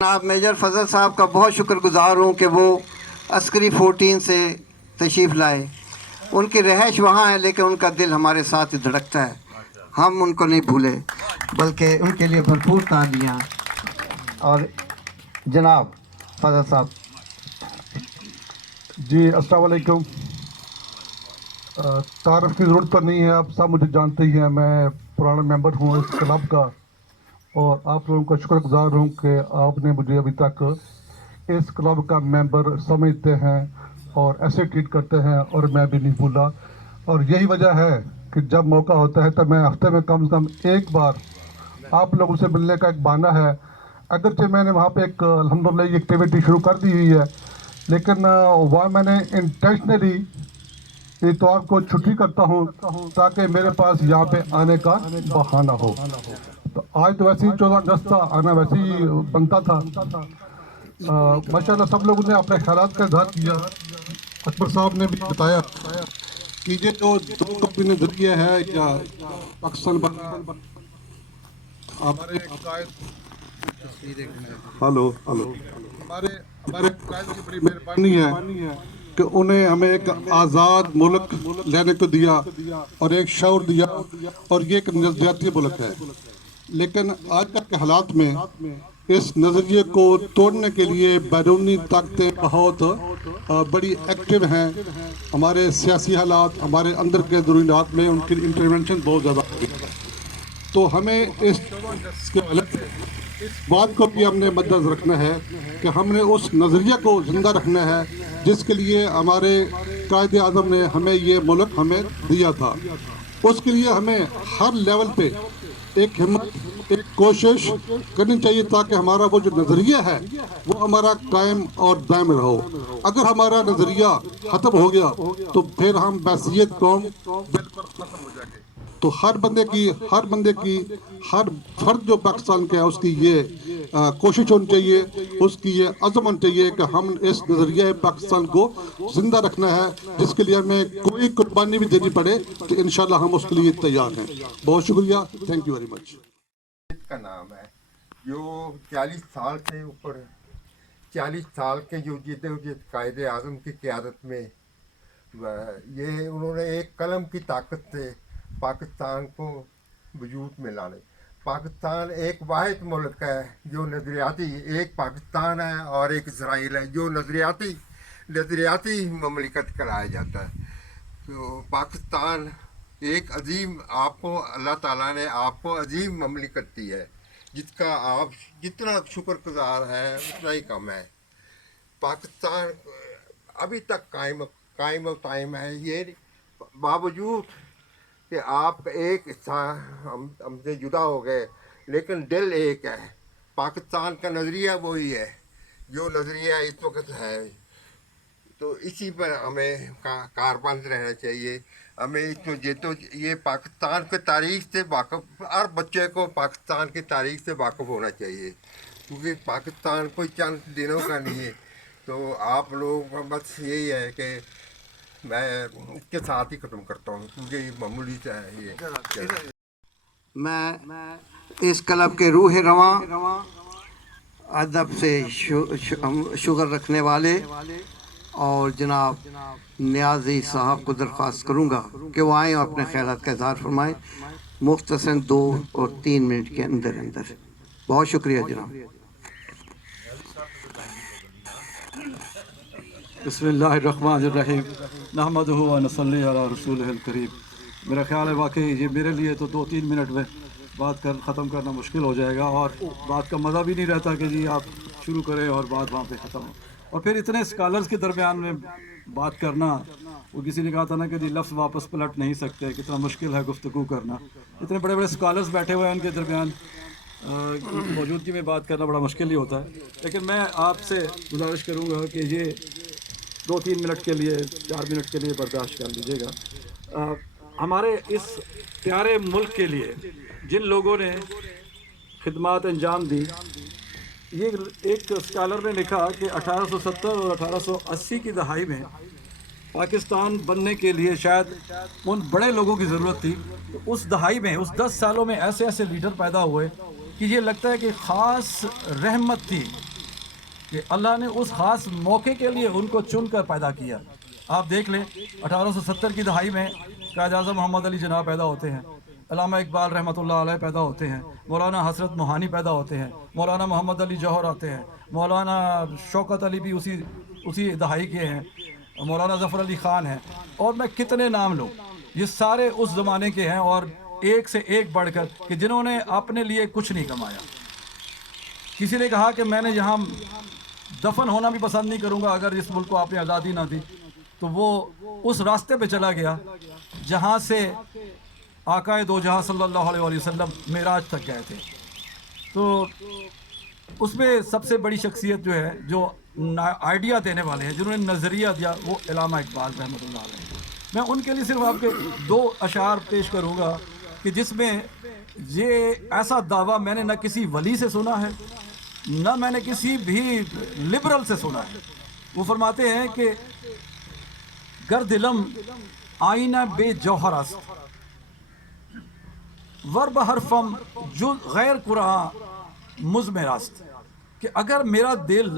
जनाब मेजर फजल साहब का बहुत शुक्रगुजार हूँ कि वो अस्करी 14 से तशरीफ़ लाए। उनकी रहाइश वहाँ है लेकिन उनका दिल हमारे साथ ही धड़कता है। हम उनको नहीं भूले बल्कि उनके लिए भरपूर तालियाँ। और जनाब फजल साहब। जी अस्सलाम वालेकुम। तारफ़ की ज़रूरत तो नहीं है, आप सब मुझे जानते ही हैं। मैं पुराना मेंबर हूँ इस क्लब का और आप लोगों का शुक्रगुजार हूँ कि आपने मुझे अभी तक इस क्लब का मेंबर समझते हैं और ऐसे ट्रीट करते हैं और मैं भी नहीं भूला। और यही वजह है कि जब मौका होता है तब मैं हफ्ते में कम से कम एक बार आप लोगों से मिलने का एक बहाना है। अगरचे मैंने वहाँ पे एक अल्हम्दुलिल्लाह एक्टिविटी शुरू कर दी हुई है, लेकिन वहाँ मैंने इंटेंशनली इतवार को छुट्टी करता हूँ ताकि मेरे पास यहाँ पे आने का बहाना हो। तो आज तो वैसे ही 14 अगस्त था, आना वैसे ही बनता था। माशाल्लाह सब लोगों ने अपने ख्यालात का इजहार किया। अकबर साहब ने भी बताया कि ये जो दो कभी नजरिया है या पाकिस्तान हमारे हेलो हेलो हमारे हमारे कायद की बड़ी मेहरबानी है कि उन्हें हमें एक आज़ाद मुल्क लेने को दिया और एक शौर दिया और ये एक नज़रियाती मुल्क है। लेकिन आजकल के हालात में इस नज़रिए को तोड़ने के लिए बैरूनी ताकतें बहुत बड़ी एक्टिव हैं। हमारे सियासी हालात, हमारे अंदर के अंदरूनी हालात में उनकी इंटरवेंशन बहुत ज़्यादा है। तो हमें इसके इस बात को भी हमने मद्देनज़र रखना है कि हमने उस नज़रिया को ज़िंदा रखना है जिसके लिए हमारे कायद आज़म ने हमें ये मुल्क हमें दिया था। उसके लिए हमें हर लेवल पे एक हिम्मत, एक कोशिश करनी चाहिए ताकि हमारा वो जो नज़रिया है वो हमारा कायम और दायम रहो। अगर हमारा नज़रिया ख़त्म हो गया तो फिर हम बैसियत कौम बिल्कुल ख़त्म हो जाएंगे। तो हर बंदे की हर फर्द जो पाकिस्तान का है उसकी ये कोशिश होनी चाहिए, उसकी ये अज़म होनी चाहिए कि हम इस नज़रिया पाकिस्तान को ज़िंदा रखना है, जिसके लिए हमें कोई कुर्बानी भी देनी पड़े तो इंशाल्लाह हम उसके लिए तैयार हैं। बहुत शुक्रिया, थैंक यू वेरी मच। का नाम है जो 40 साल से ऊपर 40 साल के जो जदोजहद कायदे आज़म की क़यादत में ये उन्होंने एक कलम की ताकत से पाकिस्तान को वजूद में लाने। पाकिस्तान एक वाहिद मुल्क है जो नज़रियाती, एक पाकिस्तान है और एक इसराइल है जो नज़रियाती ममलिकत कराया जाता है। तो पाकिस्तान एक अजीम, आपको अल्लाह ताला ने आपको अजीम ममलिकत दी है जिसका आप जितना शुक्रगुजार है उतना ही कम है। पाकिस्तान अभी तक कायम है, ये बावजूद कि आप एक हिस्सा हमसे जुदा हो गए लेकिन दिल एक है। पाकिस्तान का नज़रिया वही है जो नज़रिया इस वक्त है। तो इसी पर हमें कारबंद रहना चाहिए। हमें तो ये पाकिस्तान की तारीख़ से वाक़फ़, हर बच्चे को पाकिस्तान की तारीख़ से वाक़फ़ होना चाहिए क्योंकि पाकिस्तान कोई चंद दिनों का नहीं है। तो आप लोगों का बस यही है कि मैं इसके साथ ही ख़त्म करता हूँ क्योंकि ये मामूली सा है ये। मैं इस क्लब के रूह रवां अदब से शुगर रखने वाले और जनाब नियाज़ी साहब को दरख्वास्त करूँगा कि वो आएँ और अपने ख्यालात का इज़हार फरमाएँ मुख्तसर 2 और 3 मिनट के अंदर अंदर। बहुत शुक्रिया जनाब। बिस्मिल्लाहिर्रहमानिर्रहीम नहमदुहु व नसल्ली अला रसूलिहिल करीम। मेरा ख्याल है वाकई ये मेरे लिए तो 2-3 मिनट में बात ख़त्म करना मुश्किल हो जाएगा और बात का मज़ा भी नहीं रहता कि जी आप शुरू करें और बात वहाँ पे ख़त्म हो। और फिर इतने स्कॉलर्स के दरमियान में बात करना, वो किसी ने कहा था ना कि जी लफ्ज़ वापस पलट नहीं सकते, कितना मुश्किल है गुफ्तगू करना। इतने बड़े बड़े स्कॉलर्स बैठे हुए हैं, उनके दरमियान मौजूदगी में बात करना बड़ा मुश्किल ही होता है। लेकिन मैं आपसे गुजारिश करूँगा कि ये 2-3 मिनट के लिए, 4 मिनट के लिए बर्दाश्त कर लीजिएगा। हमारे इस प्यारे मुल्क के लिए जिन लोगों ने खिदमात अंजाम दी, ये एक स्कॉलर ने लिखा कि 1870 और 1880 की दहाई में पाकिस्तान बनने के लिए शायद उन बड़े लोगों की ज़रूरत थी। तो उस दहाई में, उस 10 सालों में ऐसे ऐसे लीडर पैदा हुए कि ये लगता है कि ख़ास रहमत थी کہ اللہ نے اس خاص موقع کے لیے ان کو چن کر پیدا کیا۔ آپ دیکھ لیں 1870 کی دہائی میں قائد اعظم محمد علی جناح پیدا ہوتے ہیں، علامہ اقبال رحمۃ اللہ علیہ پیدا ہوتے ہیں، مولانا حسرت موہانی پیدا ہوتے ہیں، مولانا محمد علی جوہر آتے ہیں، مولانا شوکت علی بھی اسی دہائی کے ہیں، مولانا ظفر علی خان ہیں، اور میں کتنے نام لوں، یہ سارے اس زمانے کے ہیں، اور ایک سے ایک بڑھ کر کہ جنہوں نے اپنے لیے کچھ نہیں کمایا۔ کسی نے کہا کہ میں نے یہاں دفن ہونا بھی پسند نہیں کروں گا اگر اس ملک کو آپ نے آزادی نہ دی، تو وہ اس راستے پہ چلا گیا جہاں سے آقائے دو جہاں صلی اللہ علیہ وسلم معراج تک گئے تھے۔ تو اس میں سب سے بڑی شخصیت جو ہے، جو آئیڈیا دینے والے ہیں، جنہوں نے نظریہ دیا، وہ علامہ اقبال رحمۃ اللہ علیہ۔ میں ان کے لیے صرف آپ کے 2 اشعار پیش کروں گا کہ جس میں یہ ایسا دعویٰ میں نے نہ کسی ولی سے سنا ہے، نہ میں نے کسی بھی لبرل سے سنا ہے۔ وہ فرماتے ہیں کہ گر دلم آئینہ بے جوہر است، ور بحرفم جو غیر قرآن مزمر است، کہ اگر میرا دل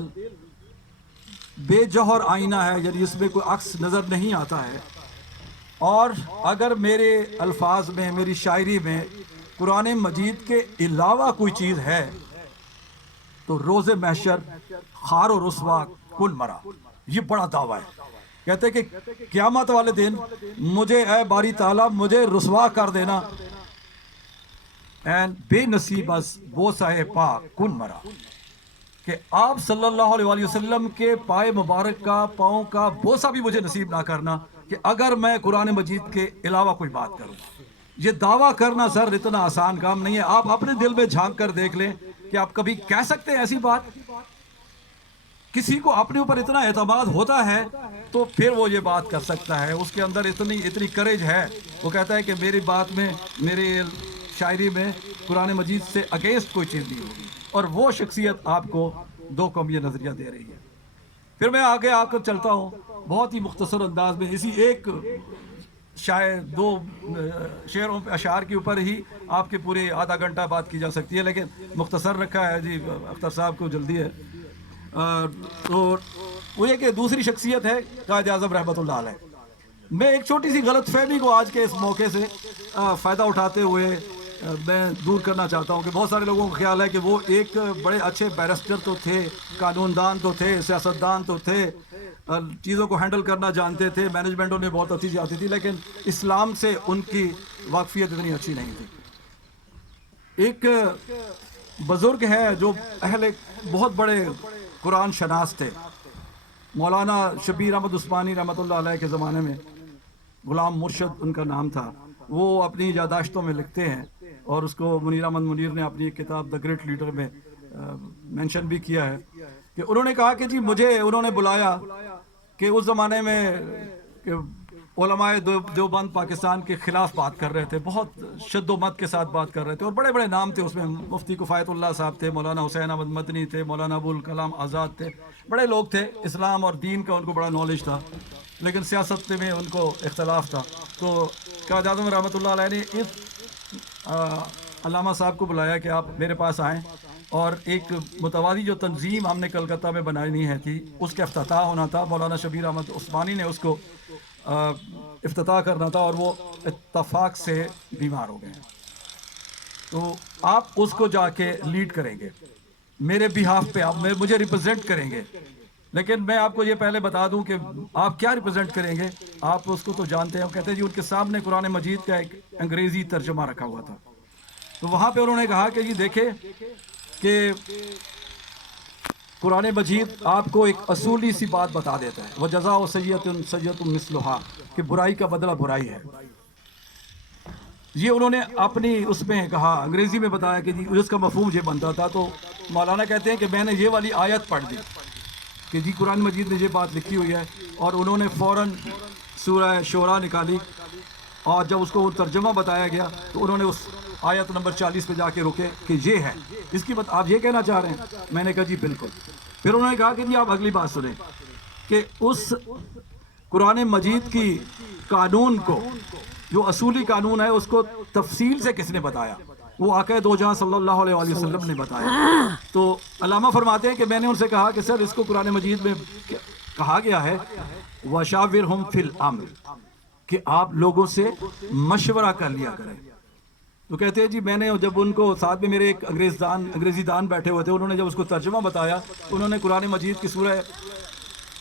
بے جوہر آئینہ ہے، یعنی اس میں کوئی عکس نظر نہیں آتا ہے، اور اگر میرے الفاظ میں، میری شاعری میں قرآن مجید کے علاوہ کوئی چیز ہے تو روز محشر خار و رسوا کن مرا۔ یہ بڑا دعویٰ ہے، کہتے ہیں کہ قیامت والے دن مجھے اے باری تعالیٰ مجھے رسوا کر دینا، این بے نصیب از بوسہ پا کن مرا، کہ آپ صلی اللہ علیہ وسلم کے پائے مبارک کا، پاؤں کا بوسہ بھی مجھے نصیب نہ کرنا کہ اگر میں قرآن مجید کے علاوہ کوئی بات کروں۔ یہ دعویٰ کرنا سر اتنا آسان کام نہیں ہے۔ آپ اپنے دل میں جھانک کر دیکھ لیں کہ آپ کبھی کہہ سکتے ہیں ایسی بات؟ کسی کو اپنے اوپر اتنا اعتماد ہوتا ہے تو پھر وہ یہ بات کر سکتا ہے، اس کے اندر اتنی کریج ہے، وہ کہتا ہے کہ میری بات میں، میری شاعری میں قرآن مجید سے اگینسٹ کوئی چیز نہیں ہوگی، اور وہ شخصیت آپ کو 2 قومی نظریہ دے رہی ہے۔ پھر میں آگے آ کر چلتا ہوں بہت ہی مختصر انداز میں، اسی ایک شاید 2 شعروں اشعار کے اوپر ہی آپ کے پورے آدھا گھنٹہ بات کی جا سکتی ہے، لیکن مختصر رکھا ہے جی، اختر صاحب کو جلدی ہے۔ تو وہ یہ کہ دوسری شخصیت ہے قائد اعظم رحمۃ اللہ علیہ۔ میں ایک چھوٹی سی غلط فہمی کو آج کے اس موقع سے فائدہ اٹھاتے ہوئے میں دور کرنا چاہتا ہوں کہ بہت سارے لوگوں کا خیال ہے کہ وہ ایک بڑے اچھے بیرسٹر تو تھے، قانون دان تو تھے، سیاستدان تو تھے، چیزوں کو ہینڈل کرنا جانتے تھے، مینجمنٹ انہیں بہت اچھی آتی تھی، لیکن اسلام سے ان کی واقفیت اتنی اچھی نہیں تھی۔ ایک بزرگ ہے جو بہت بڑے قرآن شناس تھے، مولانا شبیر احمد عثمانی رحمۃ اللہ علیہ کے زمانے میں، غلام مرشد ان کا نام تھا۔ وہ اپنی یادداشتوں میں لکھتے ہیں، اور اس کو منیر احمد منیر نے اپنی ایک کتاب دا گریٹ لیڈر میں مینشن بھی کیا ہے کہ انہوں نے کہا کہ جی مجھے انہوں نے بلایا کہ اس زمانے میں کہ علماء دیوبند پاکستان کے خلاف بات کر رہے تھے، بہت شد و مت کے ساتھ بات کر رہے تھے، اور بڑے بڑے نام تھے اس میں، مفتی کفایت اللہ صاحب تھے، مولانا حسین احمد مدنی تھے، مولانا ابوالکلام آزاد تھے، بڑے لوگ تھے، اسلام اور دین کا ان کو بڑا نالج تھا، لیکن سیاست میں ان کو اختلاف تھا۔ تو قائد اعظم رحمۃ اللہ علیہ نے اس علامہ صاحب کو بلایا کہ آپ میرے پاس آئیں، اور ایک متوازی جو تنظیم ہم نے کلکتہ میں بنانی ہے تھی، اس کا افتتاح ہونا تھا، مولانا شبیر احمد عثمانی نے اس کو افتتاح کرنا تھا، اور وہ اتفاق سے بیمار ہو گئے، تو آپ اس کو جا کے لیڈ کریں گے میرے بیہاف پہ، آپ مجھے ریپرزینٹ کریں گے۔ لیکن میں آپ کو یہ پہلے بتا دوں کہ آپ کیا ریپرزینٹ کریں گے، آپ اس کو تو جانتے ہیں۔ وہ کہتے ہیں جی ان کے سامنے قرآن مجید کا ایک انگریزی ترجمہ رکھا ہوا تھا، تو وہاں پہ انہوں نے کہا کہ جی دیکھیں کہ قرآن مجید آپ کو ایک اصولی سی بات بتا دیتا ہے، وَجَزَاءُ سَیِّئَةٍ سَیِّئَةٌ مِثْلُهَا، کہ برائی کا بدلہ برائی ہے۔ یہ انہوں نے اپنی اس میں کہا، انگریزی میں بتایا کہ جی اس کا مفہوم یہ بنتا تھا۔ تو مولانا کہتے ہیں کہ میں نے یہ والی آیت پڑھ دی کہ جی قرآن مجید میں یہ بات لکھی ہوئی ہے، اور انہوں نے فوراً سورہ شورا نکالی، اور جب اس کو ترجمہ بتایا گیا تو انہوں نے اس آیت نمبر 40 پہ جا کے رکے کہ یہ ہے، اس کی بات آپ یہ کہنا چاہ رہے ہیں؟ میں نے کہا جی بالکل۔ پھر انہوں نے کہا کہ جی آپ اگلی بات سنیں کہ اس قرآن مجید کی قانون کو، جو اصولی قانون ہے، اس کو تفصیل سے کس نے بتایا؟ وہ آقا دو جہاں صلی اللہ علیہ وآلہ وسلم نے بتایا۔ تو علامہ فرماتے ہیں کہ میں نے ان سے کہا کہ سر اس کو قرآن مجید میں کہا گیا ہے وَشَاوِرْهُمْ فِي الْأَمْرِ، کہ آپ لوگوں سے مشورہ کر لیا کریں۔ تو کہتے ہیں جی میں نے جب ان کو ساتھ میں میرے ایک انگریزی دان بیٹھے ہوئے تھے، انہوں نے جب اس کو ترجمہ بتایا، انہوں نے قرآن مجید کی سورہ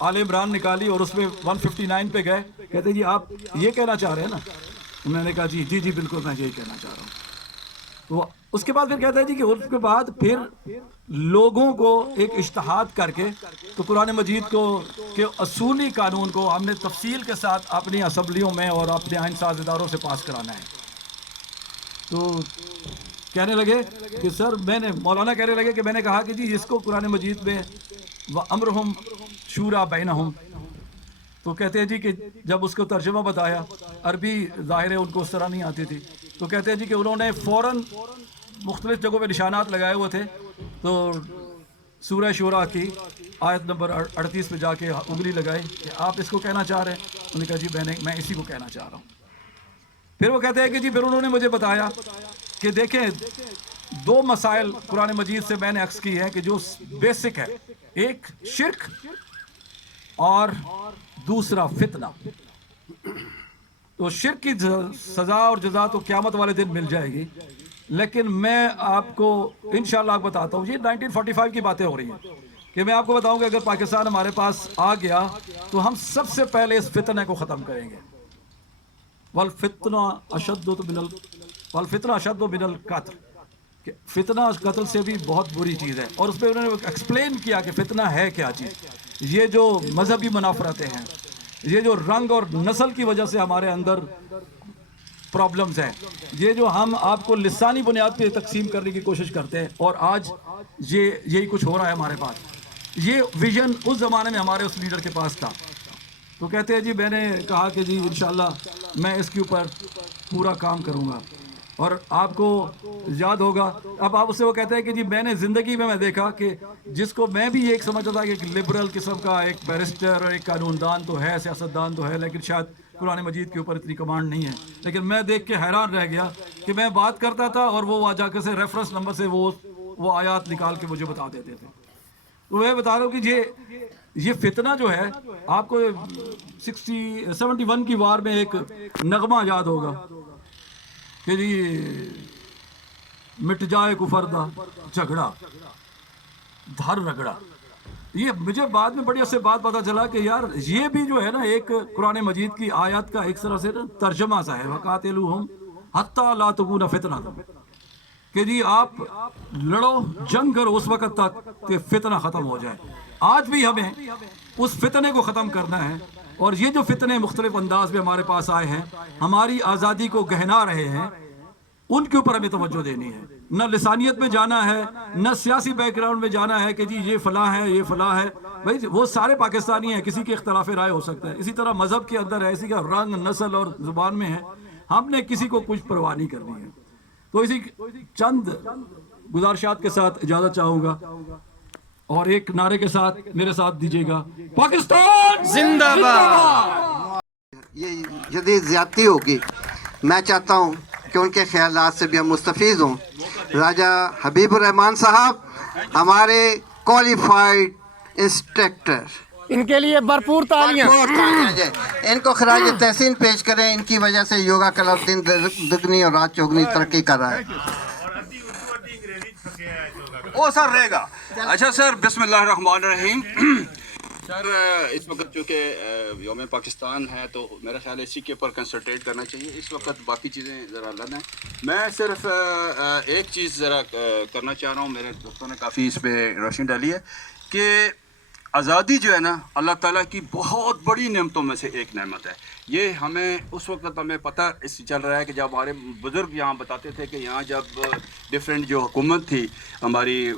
آل عمران نکالی اور اس میں 159 پہ گئے، کہتے ہیں جی آپ یہ کہنا چاہ رہے ہیں نا؟ انہوں نے کہا جی جی جی بالکل میں یہی کہنا چاہ رہا ہوں۔ تو اس کے بعد پھر کہتا ہے جی کہ اس کے بعد پھر لوگوں کو ایک اجتہاد کر کے تو قرآن مجید کو کے اصولی قانون کو ہم نے تفصیل کے ساتھ اپنی اسمبلیوں میں اور اپنے آئین ساز اداروں سے پاس کرانا ہے۔ تو کہنے لگے کہ سر مولانا کہنے لگے کہ میں نے کہا کہ جی اس کو قرآن مجید میں وَأَمْرُهُمْ شُورَى بَيْنَهُمْ، تو کہتے ہیں جی کہ جب اس کو ترجمہ بتایا، عربی ظاہر ہے ان کو اس طرح نہیں آتی تھی، تو کہتے ہیں جی کہ انہوں نے فوراً مختلف جگہوں پہ نشانات لگائے ہوئے تھے، تو سورہ شورا کی آیت نمبر 38 پہ جا کے انگلی لگائی کہ آپ اس کو کہنا چاہ رہے ہیں؟ انہوں نے کہا جی میں اسی کو کہنا چاہ رہا ہوں۔ پھر وہ کہتے ہیں کہ جی پھر انہوں نے مجھے بتایا کہ دیکھیں 2 مسائل قرآن مجید سے میں نے عکس کی ہے کہ جو بیسک ہے، ایک شرک اور دوسرا فتنہ۔ تو شرک کی سزا اور جزا تو قیامت والے دن مل جائے گی، لیکن میں آپ کو انشاءاللہ بتاتا ہوں، یہ 1945 کی باتیں ہو رہی ہیں کہ میں آپ کو بتاؤں کہ اگر پاکستان ہمارے پاس آ گیا تو ہم سب سے پہلے اس فتنہ کو ختم کریں گے۔ والفتنہ اشد من القتل، کہ فتنہ قتل سے بھی بہت بری چیز ہے۔ اور اس پہ انہوں نے ایکسپلین کیا کہ فتنہ ہے کیا چیز، یہ جو مذہبی منافرتیں ہیں، یہ جو رنگ اور نسل کی وجہ سے ہمارے اندر پرابلمز ہیں، یہ جو ہم آپ کو لسانی بنیاد پہ تقسیم کرنے کی کوشش کرتے ہیں، اور آج یہی کچھ ہو رہا ہے ہمارے پاس۔ یہ ویژن اس زمانے میں ہمارے اس لیڈر کے پاس تھا۔ تو کہتے ہیں جی میں نے کہا کہ جی انشاءاللہ میں اس کے اوپر پورا کام کروں گا۔ اور آپ کو یاد ہوگا، اب آپ اس سے وہ کہتے ہیں کہ جی میں نے زندگی میں دیکھا کہ جس کو میں بھی ایک سمجھتا تھا کہ ایک لبرل قسم کا ایک بیرسٹر اور ایک قانون دان تو ہے، سیاست دان تو ہے، لیکن شاید قرآن مجید کے اوپر اتنی کمانڈ نہیں ہے، لیکن میں دیکھ کے حیران رہ گیا کہ میں بات کرتا تھا اور وہ جا کے سے ریفرنس نمبر سے وہ آیات نکال کے مجھے بتا دیتے تھے۔ تو میں بتا رہا ہوں کہ یہ فتنہ جو ہے، آپ کو 71 کی وار میں ایک نغمہ یاد ہوگا کہ جی مٹ جائے کفر دا جھگڑا دھر رگڑا۔ یہ مجھے بعد میں بڑی اس سے بات پتا چلا کہ یار یہ بھی جو ہے نا ایک قرآن مجید کی آیات کا ایک طرح سے ترجمہ سا ہے، وَقَاتِلُوهُمْ حَتَّى لَا تَكُونَ فِتْنَةٌ، کہ جی آپ لڑو جنگ کرو اس وقت تک کہ فتنہ ختم ہو جائے۔ آج بھی ہمیں اس فتنے کو ختم کرنا ہے، اور یہ جو فتنے مختلف انداز میں ہمارے پاس آئے ہیں، ہماری آزادی کو گہنا رہے ہیں، ان کے اوپر ہمیں توجہ دینی ہے۔ نہ لسانیت میں جانا ہے، نہ سیاسی بیک گراؤنڈ میں جانا ہے کہ جی یہ فلاں ہے یہ فلاں ہے، بھائی وہ سارے پاکستانی ہیں، کسی کے اختلاف رائے ہو سکتا ہے، اسی طرح مذہب کے اندر ہے، اسی کا رنگ نسل اور زبان میں ہے، ہم نے کسی کو کچھ پرواہ نہیں کرنی ہے۔ تو اسی چند گزارشات کے ساتھ اجازت چاہوں گا، اور ایک نعرے کے ساتھ میرے ساتھ دیجیے گا، پاکستان زندہ باد۔ یہ جدید زیادتی ہوگی، میں چاہتا ہوں کہ ان کے خیالات سے بھی ہم مستفید ہوں۔ راجہ حبیب الرحمان صاحب ہمارے کوالیفائڈ انسٹرکٹر، ان کے لیے بھرپور تالیاں۔ ان کو خراج تحسین پیش کریں، ان کی وجہ سے یوگا کلب دن دگنی اور رات چوگنی ترقی کر رہا ہے۔ وہ سر رہے گا۔ اچھا سر، بسم اللہ الرحمن الرحیم۔ سر اس وقت چونکہ یوم پاکستان ہے تو میرا خیال ہے اسی کے اوپر کنسنٹریٹ کرنا چاہیے، اس وقت باقی چیزیں ذرا الگ ہیں۔ میں صرف ایک چیز ذرا کرنا چاہ رہا ہوں، میرے دوستوں نے کافی اس پہ روشنی ڈالی ہے کہ آزادی جو ہے نا اللہ تعالیٰ کی بہت بڑی نعمتوں میں سے ایک نعمت ہے۔ یہ ہمیں اس وقت ہمیں پتہ اس چل رہا ہے کہ جب ہمارے بزرگ یہاں بتاتے تھے کہ یہاں جب ڈفرینٹ جو حکومت تھی ہماری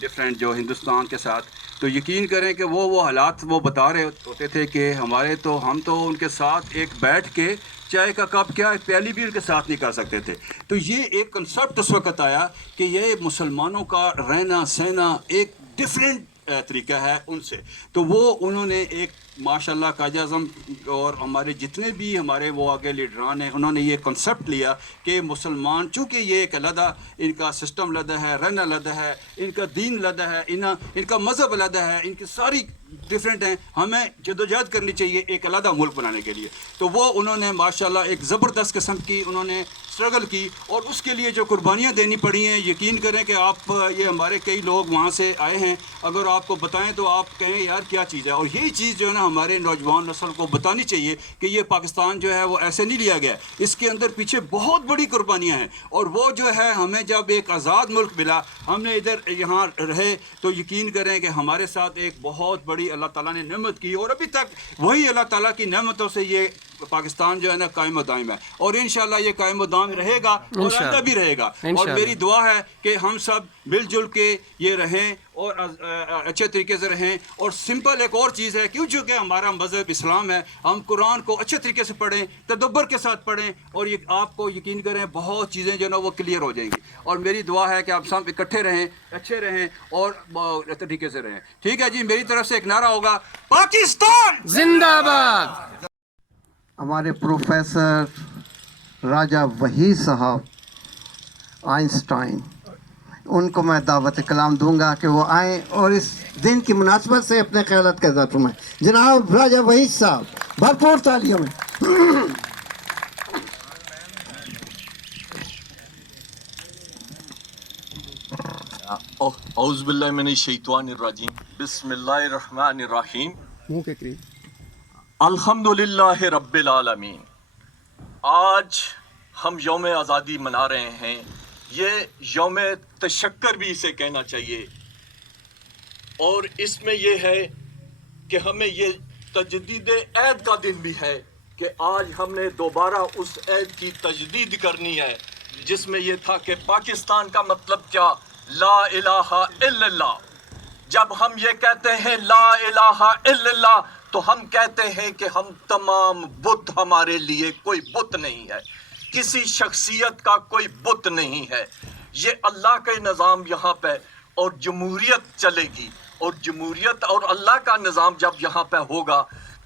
ڈفرینٹ جو ہندوستان کے ساتھ، تو یقین کریں کہ وہ حالات وہ بتا رہے ہوتے تھے کہ ہم تو ان کے ساتھ ایک بیٹھ کے چائے کا کپ کیا ایک پیالی بھی ان کے ساتھ نہیں کر سکتے تھے۔ تو یہ ایک کنسیپٹ اس وقت آیا کہ یہ مسلمانوں کا رہنا سہنا ایک ڈفرینٹ तरीका है उनसे। तो वो उन्होंने एक माशाल्लाह कायद आज़म और हमारे जितने भी हमारे वो आगे लीडरान हैं, उन्होंने ये कॉन्सेप्ट लिया कि मुसलमान चूँकि ये एक अलहदा इनका सिस्टम अलहदा है, रहना अलहदा है, इनका दीन अलहदा है, इनका मज़हब अलहदा है, इनकी सारी डिफरेंट हैं, हमें जदोजहद करनी चाहिए एक अलहदा मुल्क बनाने के लिए। तो वो उन्होंने माशाल्लाह एक ज़बरदस्त किस्म की उन्होंने स्ट्रगल की और उसके लिए जो कुर्बानियाँ देनी पड़ी हैं, यकीन करें कि आप ये हमारे कई लोग वहाँ से आए हैं, अगर आपको बताएं तो आप कहें यार क्या चीज़ है। और यही चीज़ जो है ना हमारे नौजवान नस्ल को बतानी चाहिए कि ये पाकिस्तान जो है वो ऐसे नहीं लिया गया, इसके अंदर पीछे बहुत बड़ी कुर्बानियाँ हैं। और वो जो है हमें जब एक आज़ाद मुल्क मिला, हमने इधर यहाँ रहे, तो यकीन करें कि हमारे साथ एक बहुत बड़ी अल्लाह ताला ने नेमत की और अभी तक वही अल्लाह ताला की नेमतों से ये पाकिस्तान जो है ना कायम दायम है और इंशाल्लाह ये कायम दायम रहेगा और आइंदा भी रहेगा। और मेरी दुआ है कि हम सब मिलजुल के ये रहें और अच्छे तरीके से रहें। और सिंपल एक और चीज़ है, क्यों चूँकि हमारा मज़हब इस्लाम है, हम कुरान को अच्छे तरीके से पढ़ें, तदब्बर के साथ पढ़ें और ये आपको यकीन करें बहुत चीज़ें जो ना वो क्लियर हो जाएंगी। और मेरी दुआ है कि आप सब इकट्ठे रहें, अच्छे रहें और तरीके से रहें। ठीक है जी, मेरी तरफ से एक नारा होगा, पाकिस्तान जिंदाबाद। हमारे प्रोफेसर राजा वहीद साहब आइंस्टाइन, उनको मैं दावत कलाम दूंगा कि वो आएँ और इस दिन की मुनासबत से अपने ख्यालात का इज़हार फरमाएं। जनाब राजा वहीद साहब, भरपूर तालियों में। औज़ुबिल्लाहि मिनश्शैतानिर्रजीम, बिस्मिल्लाहिर्रहमानिर्रहीम, मुंह के करीब। अल्हम्दुलिल्लाहि रब्बिल आलमीन। आज हम यौम आज़ादी मना रहे हैं, ये यौम तशक्कर भी इसे कहना चाहिए। और इसमें ये है कि हमें ये तजदीद ऐद का दिन भी है कि आज हमने दोबारा उस ऐद की तजदीद करनी है जिसमें ये था कि पाकिस्तान का मतलब क्या, ला इलाहा इल्लल्लाह। जब हम ये कहते हैं ला इलाहा इल्लल्लाह तो हम कहते हैं कि हम तमाम बुत, हमारे लिए कोई बुत नहीं है, किसी शख्सियत का कोई बुत नहीं है, ये अल्लाह का निज़ाम यहाँ पे और जमहूरियत चलेगी। और जमहूरियत और अल्लाह का निज़ाम जब यहाँ पे होगा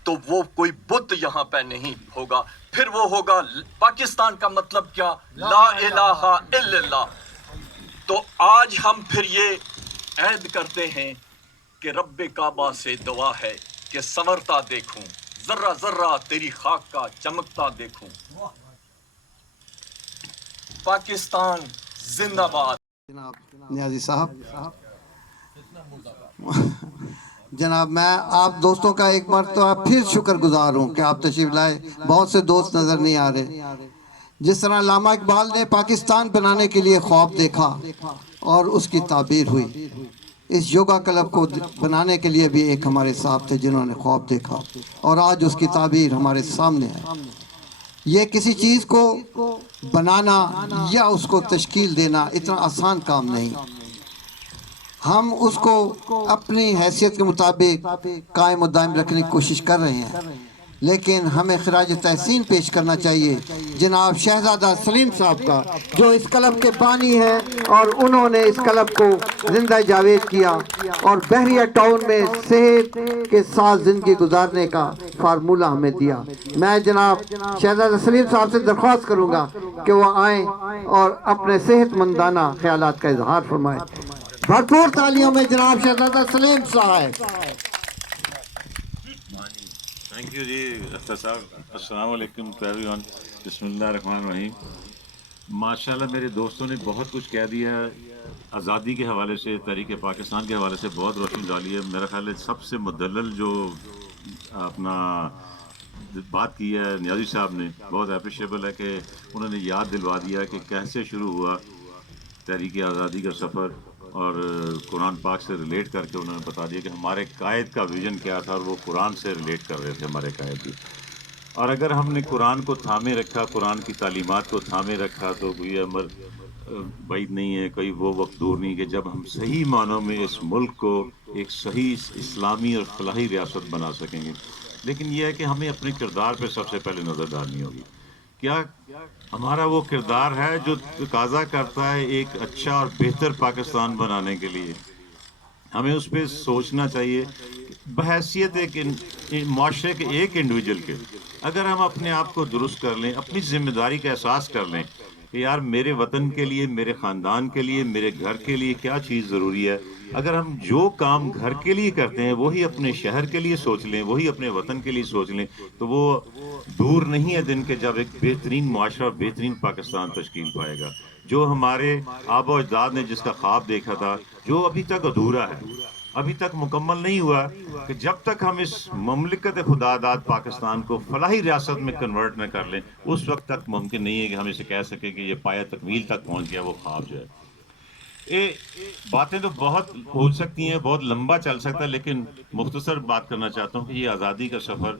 तो वो कोई बुत यहाँ पे नहीं होगा, फिर वो होगा पाकिस्तान का मतलब क्या, ला इलाहा इल्लल्लाह। तो आज हम फिर ये ऐद करते हैं कि रब्बे काबा से दुआ है कि संवरता देखूं, जर्रा जर्रा तेरी खाक का चमकता देखूं। पाकिस्तान जिंदाबाद। जनाब नियाज़ी साहब, जनाब मैं आप दोस्तों का एक बार तो आप फिर शुक्रगुजार हूँ कि आप तशरीफ लाए। बहुत से दोस्त नज़र नहीं आ रहे। जिस तरह अल्लामा इकबाल ने पाकिस्तान बनाने के लिए ख्वाब देखा और उसकी ताबीर हुई, इस योगा क्लब को बनाने के लिए भी एक हमारे साहब थे जिन्होंने ख्वाब देखा और आज उसकी ताबीर हमारे सामने है। ये किसी चीज़ को बनाना या उसको तश्कील देना इतना आसान काम नहीं। हम उसको अपनी हैसियत के मुताबिक कायम और दायम रखने की कोशिश कर रहे हैं, लेकिन हमें खराज तहसीन पेश करना चाहिए जनाब शहजादा सलीम साहब का, जो इस क्लब के बानी हैं और उन्होंने इस क्लब को जिंदा जावेद किया और बहरिया टाउन में सेहत के साथ ज़िंदगी गुजारने का फार्मूला हमें दिया। मैं जनाब शहजादा सलीम साहब से दरख्वास्त करूँगा कि वो आएँ और अपने सेहतमंदाना ख्यालात का इजहार फरमाएँ। भरपूर तालियों में जनाब शहजादा सलीम साहब। थैंक यू जी अख्तर साहब। अस्सलाम वालेकुम टू एवरीवन। बिस्मिल्लाहिर्रहमानिर्रहीम। माशाल्लाह मेरे दोस्तों ने बहुत कुछ कह दिया है, आज़ादी के हवाले से, तहरीक पाकिस्तान के हवाले से बहुत रोशनी डाली है। मेरा ख्याल है सबसे मुदल्लल जो अपना बात की है नियाज़ी साहब ने, बहुत अप्रिशिएबल है कि उन्होंने याद दिलवा दिया कि कैसे शुरू हुआ तहरीक आज़ादी का सफ़र और कुरान पाक से रिलेट करके उन्होंने बता दिया कि हमारे कायद का विज़न क्या था और वो कुरान से रिलेट कर रहे थे हमारे कायद भी। और अगर हमने कुरान को थामे रखा, कुरान की तालीमात को थामे रखा, तो कोई अमर बैद नहीं है, कोई वो वक्त दूर नहीं कि जब हम सही मानों में इस मुल्क को एक सही इस्लामी और फलाही रियासत बना सकेंगे। लेकिन यह है कि हमें अपने किरदार पर सबसे पहले नज़र डालनी होगी। क्या हमारा वो किरदार है जो तकाजा करता है एक अच्छा और बेहतर पाकिस्तान बनाने के लिए। हमें उस पर सोचना चाहिए बहैसियत एक माशरे के एक इंडिविजुअल के। अगर हम अपने आप को दुरुस्त कर लें, अपनी जिम्मेदारी का एहसास कर लें कि यार मेरे वतन के लिए, मेरे ख़ानदान के लिए, मेरे घर के लिए क्या चीज़ ज़रूरी है, अगर हम जो काम घर के लिए करते हैं वही अपने शहर के लिए सोच लें, वही अपने वतन के लिए सोच लें, तो वो दूर नहीं है दिन के जब एक बेहतरीन मुआशरा, बेहतरीन पाकिस्तान तश्कील पाएगा। जो हमारे आबा अजदाद ने जिसका ख्वाब देखा था, जो अभी तक अधूरा है, अभी तक मुकम्मल नहीं हुआ, कि जब तक हम इस ममलिकत खुदादाद पाकिस्तान को फलाही रियासत में कन्वर्ट न कर लें, उस वक्त तक मुमकिन नहीं है कि हम इसे कह सकें कि ये पाया तकमील तक पहुंच गया, वो ख्वाब जो है। ये बातें तो बहुत हो सकती हैं, बहुत लंबा चल सकता है, लेकिन मुख्तसर बात करना चाहता हूँ कि ये आज़ादी का सफ़र,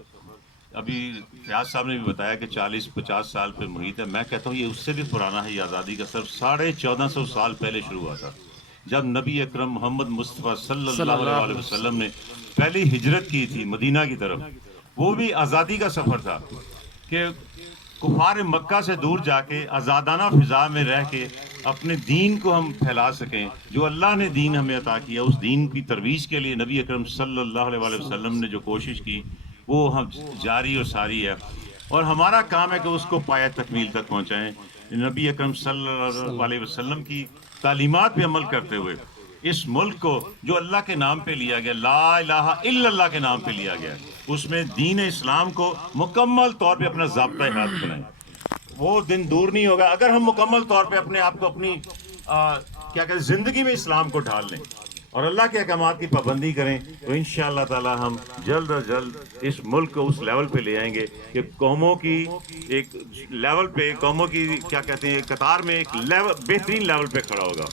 अभी फयाज साहब ने भी बताया कि 40-50 साल पे मुहित है। मैं कहता हूँ ये उससे भी पुराना है। ये आज़ादी का सफ़र 1450 साल पहले शुरू हुआ था, जब नबी अकरम मोहम्मद मुस्तफ़ा सल्लल्लाहु अलैहि वसल्लम ने पहली हिजरत की थी मदीना की तरफ। वो भी आज़ादी का सफ़र था कि कुफार मक्का से दूर जाके आज़ादाना फ़िज़ा में रह के अपने दीन को हम फैला सकें। जो अल्लाह ने दीन हमें अता किया, उस दीन की तरवीज के लिए नबी अकरम सल्लल्लाहु अलैहि वसल्लम ने जो कोशिश की, वो हम जारी और सारी है, और हमारा काम है कि उसको पाया तकमील तक पहुँचाएँ। नबी अकरम सल्लल्लाहु अलैहि वसल्लम की तालीमात पे अमल करते हुए इस मुल्क को जो अल्लाह के नाम पे लिया गया, ला इलाहा इल्लल्लाह के नाम पे लिया गया, उसमें दीन इस्लाम को मुकम्मल तौर पे अपना ज़ाब्ता हयात बनाएं। वो दिन दूर नहीं होगा अगर हम मुकम्मल तौर पे अपने आप को अपनी क्या कहते हैं ज़िंदगी में इस्लाम को ढाल लें और अल्लाह के अहकामात की पाबंदी करें, तो इंशाअल्लाह ताला हम जल्द अज जल्द इस मुल्क को उस लेवल पे ले आएंगे कि कौमों की एक लेवल पे, कौमों की क्या कहते हैं कतार में एक लेवल, बेहतरीन लेवल पे खड़ा होगा।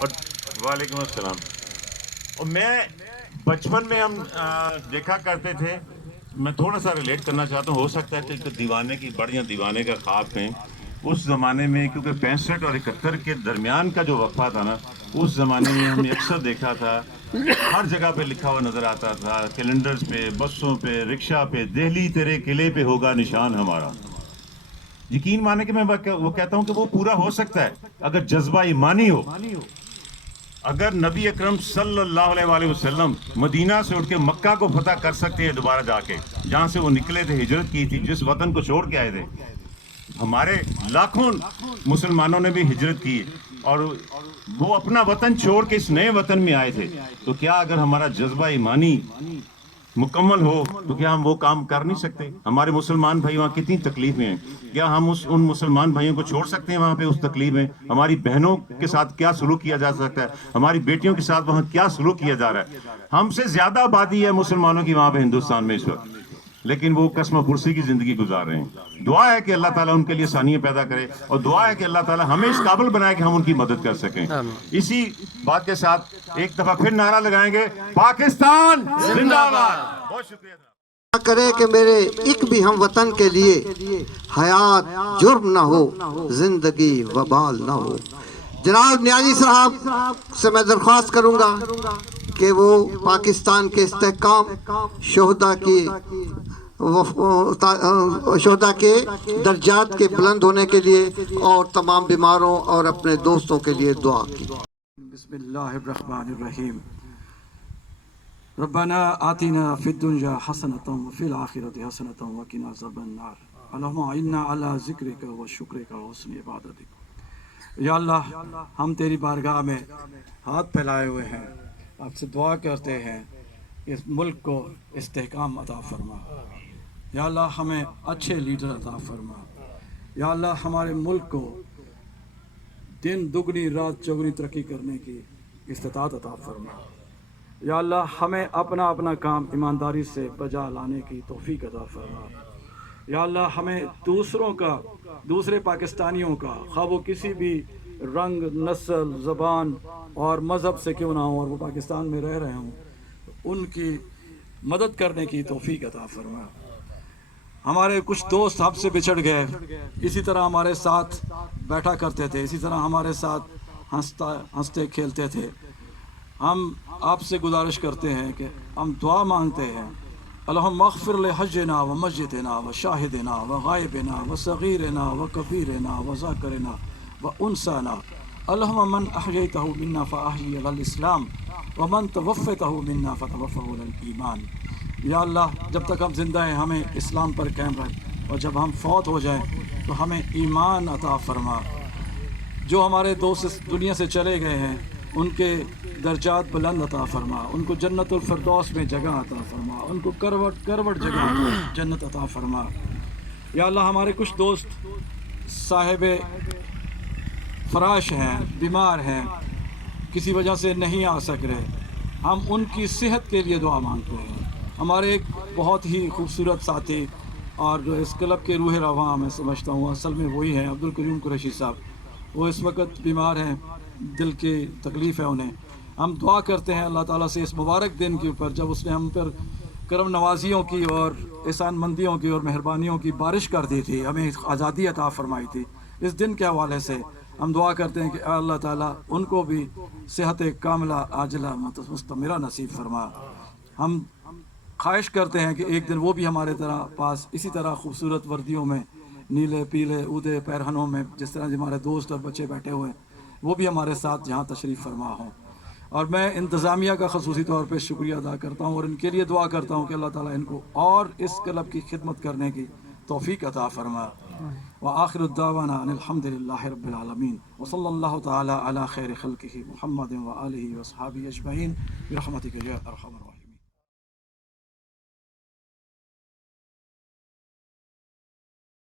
और वालेकुम अस्सलाम। और मैं बचपन में हम देखा करते थे, मैं थोड़ा सा रिलेट करना चाहता हूँ, हो सकता है कि दीवाने की बढ़िया दीवाने का ख्वाब कहें। उस ज़माने में क्योंकि 65 और 71 के दरमियान का जो वक्फा था ना, उस ज़माने में हमने अक्सर देखा था, हर जगह पे लिखा हुआ नज़र आता था, कैलेंडर्स पे, बसों पे, रिक्शा पे, दिल्ली तेरे किले पे होगा निशान हमारा। यकीन माने कि मैं वो कहता हूँ कि वो पूरा हो सकता है अगर जज्बा ईमानी हो। अगर नबी अकरम सल्लल्लाहु अलैहि वसल्लम मदीना से उठ के मक्का को फतह कर सकते हैं दोबारा जाके, जहाँ से वो निकले थे, हिजरत की थी, जिस वतन को छोड़ के आए थे। हमारे लाखों मुसलमानों ने भी हिजरत की और वो अपना वतन छोड़ के इस नए वतन में आए थे। तो क्या अगर हमारा जज्बा ईमानी मुकम्मल हो तो क्या हम वो काम कर नहीं सकते? हमारे मुसलमान भाई वहाँ कितनी तकलीफें हैं, क्या हम उन मुसलमान भाइयों को छोड़ सकते हैं वहाँ पे उस तकलीफ में? हमारी बहनों के साथ क्या सलूक किया जा सकता है, हमारी बेटियों के साथ वहाँ क्या सलूक किया जा रहा है? हमसे ज़्यादा आबादी है मुसलमानों की वहाँ पे हिंदुस्तान में इस वक्त, लेकिन वो कसम पुरसी की ज़िंदगी गुजार रहे हैं। दुआ है कि अल्लाह ताला उनके लिए आसानियाँ पैदा करे और दुआ है कि अल्लाह ताला हमें इस काबिल बनाए कि हम उनकी मदद कर सकें। इसी बात के साथ एक दफ़ा फिर नारा लगाएंगे, पाकिस्तान जिंदाबाद। बहुत शुक्रिया। करे कि मेरे एक भी हम वतन के लिए हयात जुर्म ना हो, जिंदगी वबाल ना हो। जनाब न्याजी साहब से मैं दरख्वास्त करूंगा कि वो पाकिस्तान के इस्तेहकाम, शोहदा के दर्जात के बुलंद होने के लिए और तमाम बीमारों और अपने दोस्तों के लिए दुआ की। बिस्मिल्लाहिर्रहमानिर्रहीम। रब्बना आतिना फिद्दुन्या हसनतम व फिल आखिरति हसनतम व किना अज़ाबन्नार। अल्लाहुम्मा इन्ना अला ज़िक्रिका व शुक्रिका व हुस्नि इबादतिक। या अल्लाह, हम तेरी बारगाह में हाथ फैलाए हुए हैं, आपसे दुआ करते हैं इस मुल्क को इस्तेहकाम अता फरमा। या अल्लाह, हमें अच्छे लीडर अता फरमा। या अल्लाह, हमारे मुल्क को दिन दुगनी रात चौगनी तरक्की करने की इस्तिताअत अता फरमा। या अल्लाह, हमें अपना अपना काम ईमानदारी से बजा लाने की तौफीक अता फरमा। या अल्लाह, हमें दूसरों का, दूसरे पाकिस्तानियों का, ख़्वाह वो किसी भी रंग, नस्ल, ज़बान और मज़हब से क्यों ना हो और वो पाकिस्तान में रह रहे हों, उनकी मदद करने की तौफीक अता फरमा। हमारे कुछ दोस्त हमसे बिछड़ गए, इसी तरह हमारे साथ बैठा करते थे, इसी तरह हमारे साथ हंसते खेलते थे। हम आपसे गुजारिश करते हैं कि हम दुआ मांगते हैं, अल्लाहुम्मा अग़फ़िर li हज्जना व मस्जिदना व शाहिदना व गायबना व सगीरना व कबीरना व ज़ाकिरना व उनसाना। अल्लाहुम्मा मन अहयैतहु मिन्ना फ़अहयि अलल इस्लाम ومن توفیتہ منا فتوفہ الایمان. یا اللہ جب تک ہم زندہ ہیں ہمیں اسلام پر قائم رکھ، اور جب ہم فوت ہو جائیں تو ہمیں ایمان عطا فرما. جو ہمارے دوست اس دنیا سے چلے گئے ہیں ان کے درجات بلند عطا فرما، ان کو جنت الفردوس میں جگہ عطا فرما، ان کو کروٹ کروٹ جگہ جنت عطا فرما. یا اللہ ہمارے کچھ دوست صاحب فراش ہیں، بیمار ہیں، کسی وجہ سے نہیں آ سک رہے، ہم ان کی صحت کے لیے دعا مانگتے ہیں. ہمارے ایک بہت ہی خوبصورت ساتھی اور اس کلب کے روح رواں میں سمجھتا ہوں اصل میں وہی ہیں، عبدالکریم قریشی صاحب. وہ اس وقت بیمار ہیں، دل کی تکلیف ہے انہیں. ہم دعا کرتے ہیں اللہ تعالیٰ سے اس مبارک دن کے اوپر جب اس نے ہم پر کرم نوازیوں کی اور احسان مندیوں کی اور مہربانیوں کی بارش کر دی تھی، ہمیں آزادی عطا فرمائی تھی. اس دن کے حوالے سے ہم دعا کرتے ہیں کہ اللہ تعالیٰ ان کو بھی صحت کاملہ عاجلہ مستمرہ نصیب فرما. ہم خواہش کرتے ہیں کہ ایک دن وہ بھی ہمارے طرح پاس اسی طرح خوبصورت وردیوں میں، نیلے پیلے اودے پیرہنوں میں، جس طرح ہمارے دوست اور بچے بیٹھے ہوئے ہیں، وہ بھی ہمارے ساتھ جہاں تشریف فرما ہوں. اور میں انتظامیہ کا خصوصی طور پہ شکریہ ادا کرتا ہوں اور ان کے لیے دعا کرتا ہوں کہ اللہ تعالیٰ ان کو اور اس کلب کی خدمت کرنے کی توفیق عطا فرما. وآخر الدعوانا ان الحمد للہ رب العالمین وصلی اللہ تعالی علی خیر خلقہ محمد وآلہ وصحابہ اجمعین برحمتک یا ارحم الراحمین.